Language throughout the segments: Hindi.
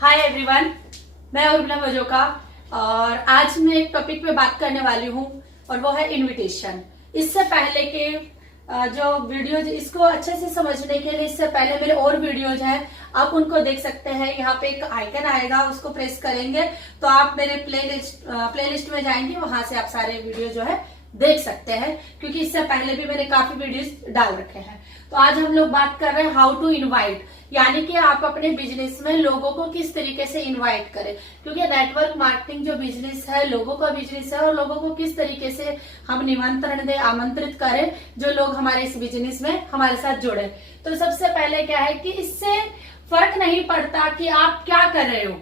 हाय एवरीवन, मैं उर्मिला मजोका और आज मैं एक टॉपिक पे बात करने वाली हूँ और वो है इनविटेशन। इससे पहले के जो वीडियोज, इसको अच्छे से समझने के लिए इससे पहले मेरे और वीडियोज हैं, आप उनको देख सकते हैं। यहाँ पे एक आइकन आएगा, उसको प्रेस करेंगे तो आप मेरे प्लेलिस्ट में जाएंगे, वहां से आप सारे वीडियो जो है देख सकते हैं, क्योंकि इससे पहले भी मैंने काफी वीडियोस डाल रखे हैं। तो आज हम लोग बात कर रहे हैं हाउ टू इनवाइट, यानी कि आप अपने बिजनेस में लोगों को किस तरीके से इनवाइट करें। क्योंकि नेटवर्क मार्केटिंग जो बिजनेस है, लोगों का बिजनेस है, और लोगों को किस तरीके से हम निमंत्रण दें, आमंत्रित करें जो लोग हमारे इस बिजनेस में हमारे साथ जुड़े। तो सबसे पहले क्या है कि इससे फर्क नहीं पड़ता कि आप क्या कर रहे हो,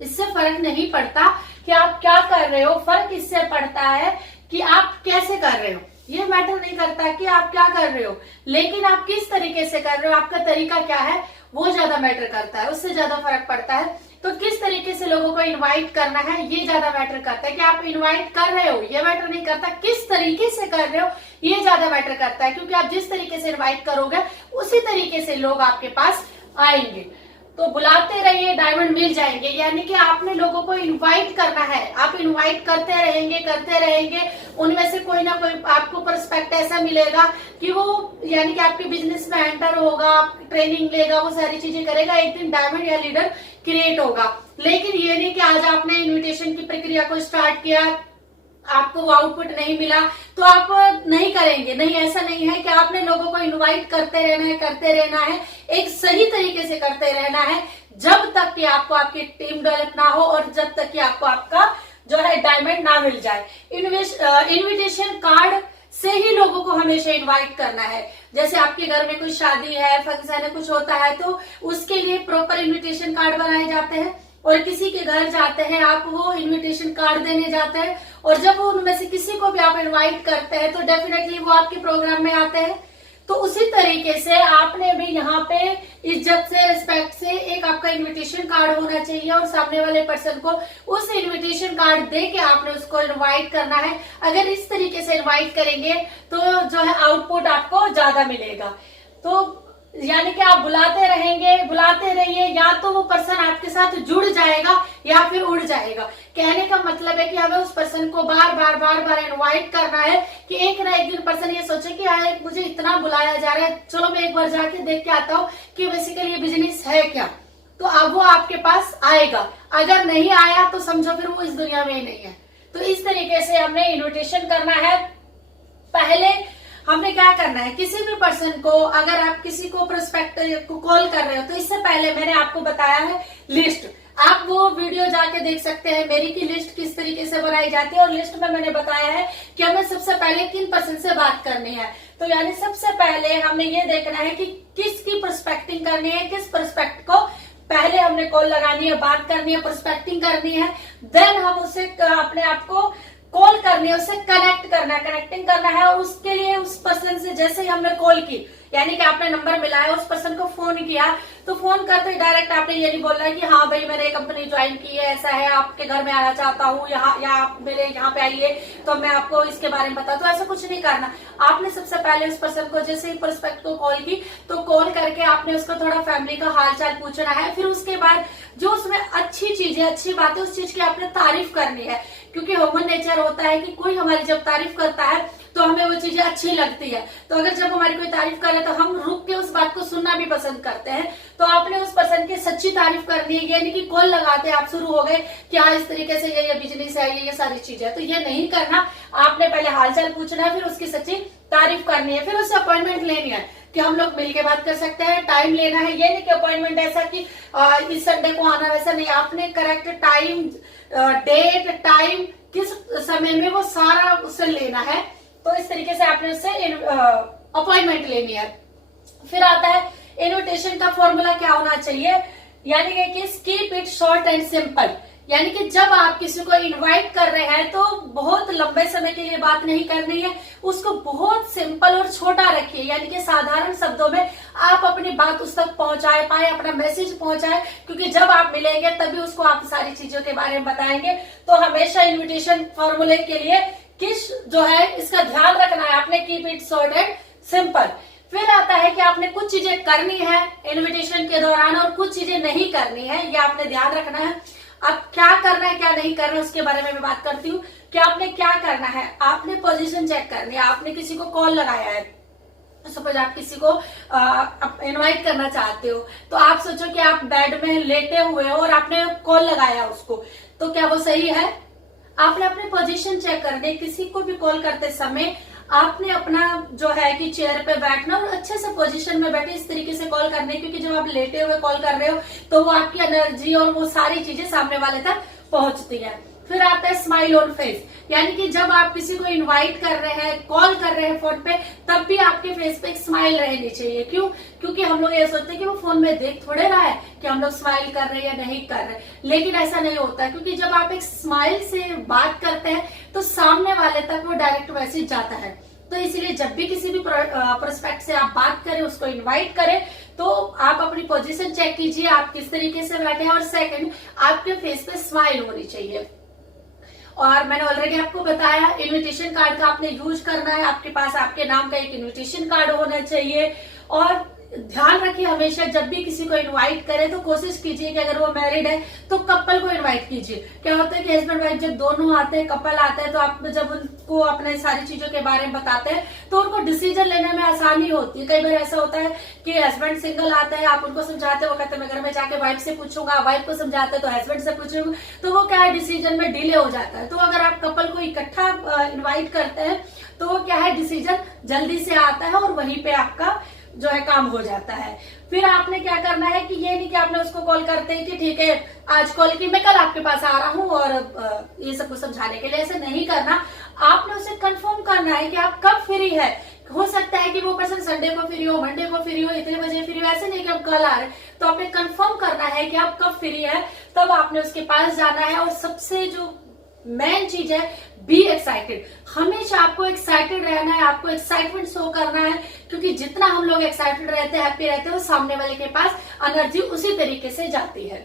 इससे फर्क नहीं पड़ता कि आप क्या कर रहे हो, फर्क इससे पड़ता है कि आप कैसे कर रहे हो। ये मैटर नहीं करता कि आप क्या कर रहे हो, लेकिन आप किस तरीके से कर रहे हो, आपका तरीका क्या है, वो ज्यादा मैटर करता है, उससे ज्यादा फर्क पड़ता है। तो किस तरीके से लोगों को इनवाइट करना है, ये ज्यादा मैटर करता है। कि आप इनवाइट कर रहे हो ये मैटर नहीं करता, किस तरीके से कर रहे हो ये ज्यादा मैटर करता है। क्योंकि आप जिस तरीके से इनवाइट करोगे उसी तरीके से लोग आपके पास आएंगे। तो बुलाते रहिए, डायमंड मिल जाएंगे। यानी कि आपने लोगों को इनवाइट करना है, आप इनवाइट करते रहेंगे, उनमें से कोई ना कोई आपको पर्सपेक्ट ऐसा मिलेगा कि वो, यानी कि आपके बिजनेस में एंटर होगा, ट्रेनिंग लेगा, वो सारी चीजें करेगा, एक दिन डायमंड या लीडर क्रिएट होगा। लेकिन ये नहीं कि आज आपने इन्विटेशन की प्रक्रिया को स्टार्ट किया, आपको वो आउटपुट नहीं मिला तो आप नहीं करेंगे। नहीं, ऐसा नहीं है कि आपने लोगों को इनवाइट करते रहना है, एक सही तरीके से करते रहना है, जब तक कि आपको आपकी टीम डेवलप ना हो और जब तक कि आपको आपका जो है डायमंड ना मिल जाए। इनविटेशन कार्ड से ही लोगों को हमेशा इनवाइट करना है। जैसे आपके घर में कोई शादी है, फंक्शन है, कुछ होता है तो उसके लिए प्रॉपर इनविटेशन कार्ड बनाए जाते हैं, और किसी के घर जाते हैं आप, वो इनविटेशन कार्ड देने जाते हैं, और जब वो उनमें से किसी को भी आप इनवाइट करते हैं तो डेफिनेटली वो आपके प्रोग्राम में आते हैं। तो उसी तरीके से आपने भी यहाँ पे इज्जत से, रिस्पेक्ट से एक आपका इनविटेशन कार्ड होना चाहिए, और सामने वाले पर्सन को उस इनविटेशन कार्ड दे के आपने उसको इनवाइट करना है। अगर इस तरीके से इनवाइट करेंगे तो जो है आउटपुट आपको ज्यादा मिलेगा। तो यानी कि आप बुलाते रहिए, या तो वो पर्सन आपके साथ जुड़ जाएगा या फिर उड़ जाएगा। कहने का मतलब है कि हमें उस पर्सन को बार बार इनवाइट करना है कि एक ना एक दिन पर्सन ये सोचे कि यार मुझे इतना बुलाया जा रहा है, चलो मैं एक बार जाके देख के आता हूँ कि बेसिकली ये बिजनेस है क्या। तो अब वो आपके पास आएगा, अगर नहीं आया तो समझो फिर वो इस दुनिया में ही नहीं है। तो इस तरीके से हमने इन्विटेशन करना है। पहले हमने क्या करना है, किसी भी पर्सन को, अगर आप किसी को प्रोस्पेक्ट को कॉल कर रहे हो तो इससे पहले मैंने आपको बताया है लिस्ट। आप वो वीडियो जाके देख सकते हैं मेरी की लिस्ट किस तरीके से बनाई जाती है, और लिस्ट में मैंने बताया है कि हमें सबसे पहले किन पर्सन से बात करनी है। तो यानी सबसे पहले हमें ये देखना है कि किसकी प्रोस्पेक्टिंग करनी है, किस प्रोस्पेक्ट को पहले हमने कॉल लगानी है, बात करनी है, प्रोस्पेक्टिंग करनी है। देन हम उससे अपने आप को कॉल करनी है, उससे कनेक्टिंग करना है। और उसके लिए उस पर्सन से जैसे ही हमने कॉल की, यानी कि आपने नंबर मिलाया, उस पर्सन को फोन किया, तो फोन करते ही डायरेक्ट आपने ये नहीं बोलना है कि हाँ भाई मैंने कंपनी ज्वाइन की है, ऐसा है, आपके घर में आना चाहता हूँ, यहाँ या आप मेरे यहाँ पे आइए तो मैं आपको इसके बारे में बता। तो ऐसा कुछ नहीं करना। आपने सबसे पहले उस पर्सन को जैसे ही प्रोस्पेक्ट को कॉल की तो कॉल करके आपने उसको थोड़ा फैमिली का हाल चाल पूछना है। फिर उसके बाद जो उसमें अच्छी चीजें, अच्छी बातें, उस चीज की आपने तारीफ करनी है। क्योंकि ह्यूमन नेचर होता है कि कोई हमारी जब तारीफ करता है तो हमें वो चीजें अच्छी लगती है। तो अगर जब हमारी कोई तारीफ करे तो हम रुक के उस बात को सुनना भी पसंद करते हैं। तो आपने उस पर्सन की सच्ची तारीफ करनी है, यानी कि कॉल लगाते आप शुरू हो गए कि हाँ इस तरीके से ये बिजनेस है, ये सारी चीजें है। तो ये नहीं करना, आपने पहले हालचाल पूछना है, फिर उसकी सच्ची तारीफ करनी है, फिर उससे अपॉइंटमेंट लेनी है कि हम लोग मिलके बात कर सकते हैं, टाइम लेना है। ये नहीं कि अपॉइंटमेंट ऐसा कि इस संडे को आना, वैसा नहीं। आपने करेक्ट टाइम, डेट, टाइम, किस समय में, वो सारा उससे लेना है। तो इस तरीके से आपने उससे अपॉइंटमेंट लेनी है। फिर आता है इनविटेशन का फॉर्मूला क्या होना चाहिए, यानी कि keep it short and simple. यानी कि जब आप किसी को इनवाइट कर रहे हैं तो बहुत लंबे समय के लिए बात नहीं करनी है, उसको बहुत सिंपल और छोटा रखिए। यानी कि साधारण शब्दों में आप अपनी बात उस तक पहुंचाए पाए, अपना मैसेज पहुंचाए, क्योंकि जब आप मिलेंगे तभी उसको आप सारी चीजों के बारे में बताएंगे। तो हमेशा इन्विटेशन फॉर्मूले के लिए किस जो है इसका ध्यान रखना है आपने, keep it short and simple. फिर आता है कि आपने कुछ चीजें करनी है इनविटेशन के दौरान और कुछ चीजें नहीं करनी है, ये आपने ध्यान रखना है। अब क्या करना है क्या नहीं करना है उसके बारे में मैं बात करती हूँ कि आपने क्या करना है। आपने पोजीशन चेक करनी है। आपने किसी को कॉल लगाया है, सपोज आप किसी को इनवाइट करना चाहते हो, तो आप सोचो कि आप बेड में लेटे हुए हो और आपने कॉल लगाया उसको, तो क्या वो सही है? आपने अपनी पोजीशन चेक करनी। किसी को भी कॉल करते समय आपने अपना जो है कि चेयर पे बैठना और अच्छे से पोजीशन में बैठे इस तरीके से कॉल करने, क्योंकि जब आप लेटे हुए कॉल कर रहे हो तो वो आपकी एनर्जी और वो सारी चीजें सामने वाले तक पहुंचती है। फिर आता है स्माइल ऑन फेस, यानी कि जब आप किसी को इनवाइट कर रहे हैं, कॉल कर रहे हैं फोन पे, तब भी आपके फेस पे एक स्माइल रहनी चाहिए। क्यों? क्योंकि हम लोग ये सोचते हैं कि वो फोन में देख थोड़े रहा है कि हम लोग स्माइल कर रहे हैं या नहीं कर रहे, लेकिन ऐसा नहीं होता है। क्योंकि जब आप एक स्माइल से बात करते हैं तो सामने वाले तक वो डायरेक्ट मैसेज जाता है। तो इसीलिए जब भी किसी भी प्रोस्पेक्ट से आप बात करें, उसको इनवाइट करें, तो आप अपनी पोजीशन चेक कीजिए, आप किस तरीके से बैठे हैं, और सेकंड आपके फेस पे स्माइल होनी चाहिए। और मैंने ऑलरेडी आपको बताया इनविटेशन कार्ड का आपने यूज करना है। आपके पास आपके नाम का एक इनविटेशन कार्ड होना चाहिए। और ध्यान रखिए हमेशा जब भी किसी को इनवाइट करें तो कोशिश कीजिए कि अगर वो मैरिड है तो कपल को इनवाइट कीजिए। क्या होता है कि हस्बैंड वाइफ जब दोनों आते हैं, कपल आता है, तो आप जब उनको अपने सारी चीजों के बारे में बताते हैं तो उनको डिसीजन लेने में आसानी होती है। कई बार ऐसा होता है कि हस्बैंड सिंगल आता है, आप उनको समझाते हो, वो कहते हैं मैं घर में जाके वाइफ से पूछूंगा, वाइफ को समझाते हैं तो हस्बैंड से पूछूंगा, तो वो क्या है डिसीजन में डिले हो जाता है। तो अगर आप कपल को इकट्ठा इन्वाइट करते हैं तो वो क्या है डिसीजन जल्दी से आता है और वहीं पे आपका जो है काम हो जाता है। फिर आपने क्या करना है कि ये नहीं कि आपने उसको कॉल करते हैं कि ठीक है आज कॉल की, मैं कल आपके पास आ रहा हूँ और ये सब कुछ समझाने के लिए, ऐसे नहीं करना। आपने उसे कंफर्म करना है कि आप कब फ्री है। हो सकता है कि वो पर्सन संडे को फ्री हो, मंडे को फ्री हो, इतने बजे फ्री हो, ऐसे नहीं कि आप कल आ रहे। तो आपने कंफर्म करना है कि आप कब फ्री है, तब आपने उसके पास जाना है। और सबसे जो मेन चीज है, बी एक्साइटेड। हमेशा आपको एक्साइटेड रहना है, आपको एक्साइटमेंट शो करना है, क्योंकि जितना हम लोग एक्साइटेड रहते हैं, हैप्पी रहते हैं, वो सामने वाले के पास एनर्जी उसी तरीके से जाती है।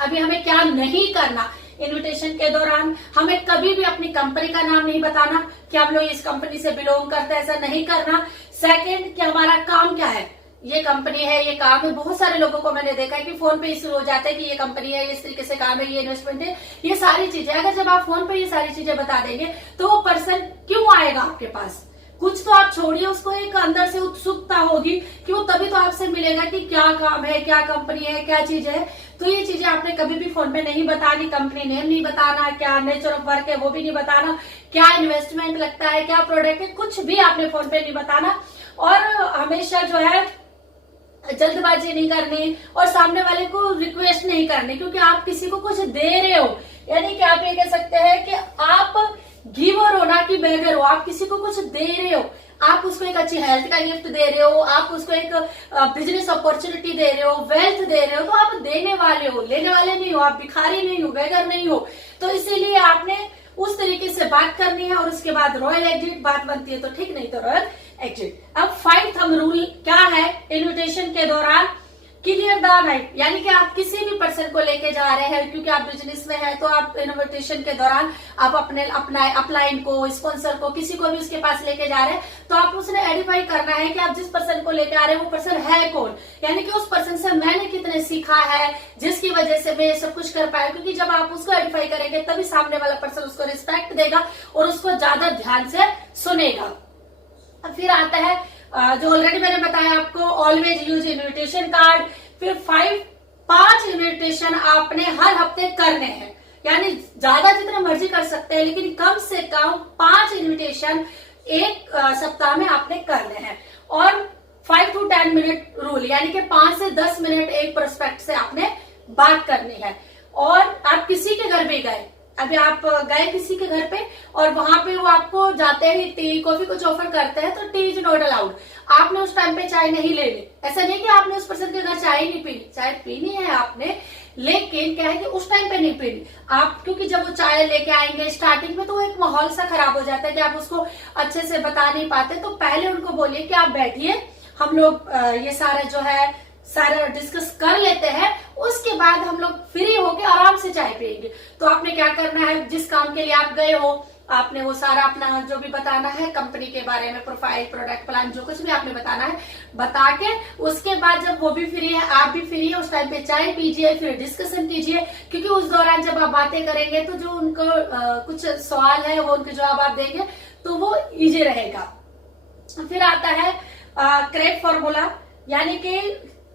अभी हमें क्या नहीं करना इनविटेशन के दौरान, हमें कभी भी अपनी कंपनी का नाम नहीं बताना कि हम लोग इस कंपनी से बिलोंग करते हैं, ऐसा नहीं करना। सेकंड कि हमारा काम क्या है, ये कंपनी है, ये काम है। बहुत सारे लोगों को मैंने देखा है कि फोन पे इशू हो जाता है कि ये कंपनी है, इस तरीके से काम है, ये इन्वेस्टमेंट है, ये सारी चीजें। अगर जब आप फोन पे ये सारी चीजें बता देंगे तो वो पर्सन क्यों आएगा आपके पास? कुछ तो आप छोड़िए, उसको एक अंदर से उत्सुकता होगी कि वो तभी तो आपसे मिलेगा कि क्या काम है, क्या कंपनी है, क्या चीज है। तो ये चीजें आपने कभी भी फोन पे नहीं बतानी। कंपनी नेम नहीं बताना, क्या नेचर ऑफ वर्क है वो भी नहीं बताना, क्या इन्वेस्टमेंट लगता है, क्या प्रोडक्ट है, कुछ भी आपने फोन पे नहीं बताना। और हमेशा जो है जल्दबाजी नहीं करनी और सामने वाले को रिक्वेस्ट नहीं करनी, क्योंकि आप किसी को कुछ दे रहे हो। यानी कि आप ये कह सकते हैं कि आप गिवर हो ना कि बेगर हो। आप किसी को कुछ दे रहे हो, आप उसको एक अच्छी हेल्थ का गिफ्ट दे रहे हो, आप उसको एक बिजनेस अपॉर्चुनिटी दे रहे हो, वेल्थ दे रहे हो, तो आप देने वाले हो, लेने वाले नहीं हो। आप भिखारी नहीं हो, बेगर नहीं हो। तो इसीलिए आपने उस तरीके से बात करनी है। और उसके बाद रॉयल एग्जिट बात बनती है तो ठीक, नहीं तो रॉयल एग्जिट। अब 5 थंब रूल क्या है इन्विटेशन के दौरान? क्लियर द नाइट, यानी कि आप किसी भी पर्सन को लेके जा रहे हैं, क्योंकि आप बिजनेस में है, तो आप इन्विटेशन के दौरान आप अपने अपलाइन को, स्पॉन्सर को, किसी को भी उसके पास लेके जा रहे हैं, तो आप उसने आइडेंटिफाई करना है कि आप जिस पर्सन को लेके आ रहे हैं वो पर्सन है कौन। यानी कि उस पर्सन से मैंने कितने सीखा है जिसकी वजह से मैं ये सब कुछ कर पाया। क्योंकि जब आप उसको आइडेंटिफाई करेंगे तभी सामने वाला पर्सन उसको रिस्पेक्ट देगा और उसको ज्यादा ध्यान से सुनेगा। फिर आता है जो ऑलरेडी मैंने बताया आपको, ऑलवेज यूज इन्विटेशन कार्ड। फिर 5 इन्विटेशन आपने हर हफ्ते करने हैं, यानी ज्यादा जितना मर्जी कर सकते हैं, लेकिन कम से कम 5 इन्विटेशन एक सप्ताह में आपने करने हैं। और 5 to 10 मिनट रूल, यानी कि 5 से 10 मिनट एक प्रोस्पेक्ट से आपने बात करनी है। और आप किसी के घर भी गए, अभी आप गए किसी के घर पे और वहां पे वो आपको जाते ही टी कॉफी कुछ ऑफर करते हैं, तो टी इज नॉट अलाउड। आपने उस टाइम पे चाय नहीं लेनी। ऐसा नहीं कि आपने उस पर्सन के घर चाय नहीं पीनी, चाय पीनी है आपने, लेकिन क्या है कि उस टाइम पे नहीं पीनी आप। क्योंकि जब वो चाय लेके आएंगे स्टार्टिंग में, तो वो एक माहौल सा खराब हो जाता है कि आप उसको अच्छे से बता नहीं पाते। तो पहले उनको बोलिए कि आप बैठिए, हम लोग ये सारा जो है सारा डिस्कस कर लेते हैं, उसके बाद हम लोग फ्री होके आराम से चाय पियेंगे। तो आपने क्या करना है, जिस काम के लिए आप गए हो आपने वो सारा अपना जो भी बताना है कंपनी के बारे में, प्रोफाइल, प्रोडक्ट प्लान, जो कुछ भी आपने बताना है बता के, उसके बाद जब वो भी फ्री है, आप भी फ्री है, उस टाइम पे चाय पीजिए, फिर डिस्कशन कीजिए, क्योंकि उस दौरान जब आप बातें करेंगे तो जो उनको कुछ सवाल है वो उनके जवाब आप देंगे तो वो इजी रहेगा। फिर आता है क्रेग फॉर्मूला, यानी कि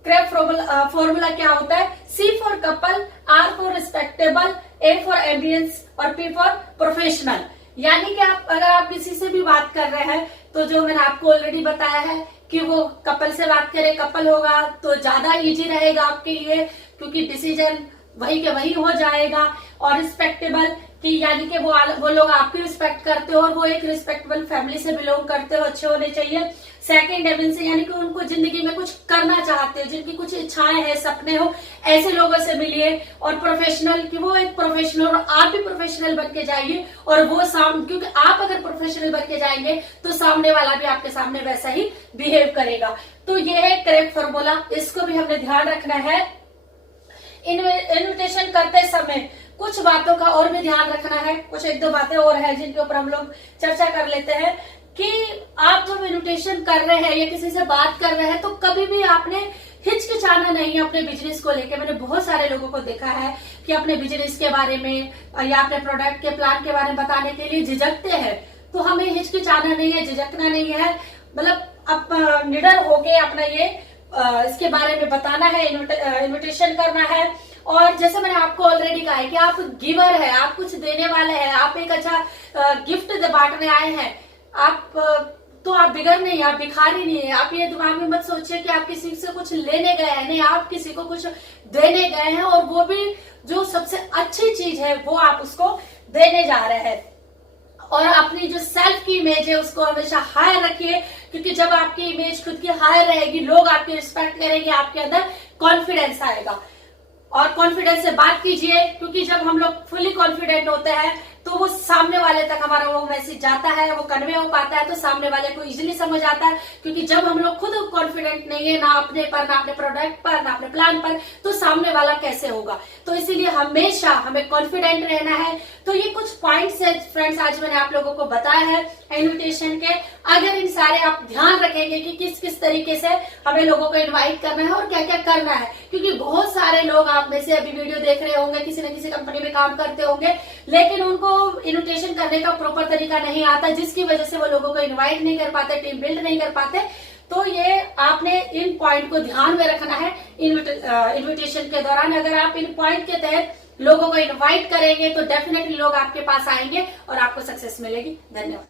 क्रेग फॉर्मूला क्या होता है? C for couple, R for respectable, A for ambience और P फॉर प्रोफेशनल। यानी कि अगर आप किसी से भी बात कर रहे हैं तो जो मैंने आपको ऑलरेडी बताया है कि वो कपल से बात करे, कपल होगा तो ज्यादा इजी रहेगा आपके लिए, क्योंकि डिसीजन वही के वही हो जाएगा। और रिस्पेक्टेबल कि यानी कि वो लोग आपकी रिस्पेक्ट करते हो और वो एक रिस्पेक्टेबल फैमिली से बिलोंग करते हो, अच्छे होने चाहिए। सेकंड एम्बियंस यानी कि उनको जिंदगी में कुछ करना चाहते हो, जिनकी कुछ इच्छाएं हैं, सपने हो, ऐसे लोगों से मिलिए। और प्रोफेशनल कि वो एक प्रोफेशनल और आप भी प्रोफेशनल बन के जाइए, और वो क्योंकि आप अगर प्रोफेशनल बन के जाएंगे तो सामने वाला भी आपके सामने वैसा ही बिहेव करेगा। तो ये है करेक्ट फॉर्मूला, इसको भी हमने ध्यान रखना है। इन्विटेशन करते समय कुछ बातों का और भी ध्यान रखना है, कुछ एक दो बातें और है जिनके ऊपर हम लोग चर्चा कर लेते हैं कि आप जब इन्विटेशन कर रहे हैं या किसी से बात कर रहे हैं तो कभी भी आपने हिचकिचाना नहीं है अपने बिजनेस को लेके। मैंने बहुत सारे लोगों को देखा है कि अपने बिजनेस के बारे में या अपने प्रोडक्ट के प्लान के बारे में बताने के लिए झिझकते हैं, तो हमें हिचकिचाना नहीं है, झिझकना नहीं है, मतलब अब निडर होके अपना ये इसके बारे में बताना है, इन्विटेशन करना है। और जैसे मैंने आपको ऑलरेडी कहा है कि आप गिवर है, आप कुछ देने वाले हैं, आप एक अच्छा गिफ्ट बांटने आए हैं, आप तो आप बिगर नहीं, आप भिखारी नहीं है। आप ये दिमाग में मत सोचिए कि आप किसी से कुछ लेने गए हैं, नहीं, आप किसी को कुछ देने गए हैं, और वो भी जो सबसे अच्छी चीज है वो आप उसको देने जा रहे हैं। और अपनी जो सेल्फ की इमेज है उसको हमेशा हायर रखिए, क्योंकि जब आपकी इमेज खुद की हायर रहेगी, लोग आपकी रिस्पेक्ट करेंगे, आपके अंदर कॉन्फिडेंस आएगा। और कॉन्फिडेंस से बात कीजिए, क्योंकि जब हम लोग फुली कॉन्फिडेंट होते हैं तो वो सामने वाले तक हमारा वो मैसेज जाता है, वो कन्वे हो पाता है, तो सामने वाले को इजीली समझ आता है। क्योंकि जब हम लोग खुद कॉन्फिडेंट नहीं है, ना अपने पर, ना अपने प्रोडक्ट पर, ना अपने प्लान पर, तो सामने वाला कैसे होगा? तो इसीलिए हमेशा हमें कॉन्फिडेंट रहना है। तो ये कुछ पॉइंट्स है फ्रेंड्स, आज मैंने आप लोगों को बताया है इन्विटेशन के। अगर इन सारे आप ध्यान रखेंगे कि किस किस तरीके से हमें लोगों को इन्वाइट करना है और क्या क्या करना है, क्योंकि बहुत सारे लोग आप में से अभी वीडियो देख रहे होंगे, किसी न किसी कंपनी में काम करते होंगे, लेकिन उनको इन्विटेशन करने का प्रॉपर तरीका नहीं आता, जिसकी वजह से वो लोगों को इनवाइट नहीं कर पाते, टीम बिल्ड नहीं कर पाते। तो ये आपने इन पॉइंट को ध्यान में रखना है इन्विटेशन के दौरान। अगर आप इन पॉइंट के तहत लोगों को इनवाइट करेंगे तो डेफिनेटली लोग आपके पास आएंगे और आपको सक्सेस मिलेगी। धन्यवाद।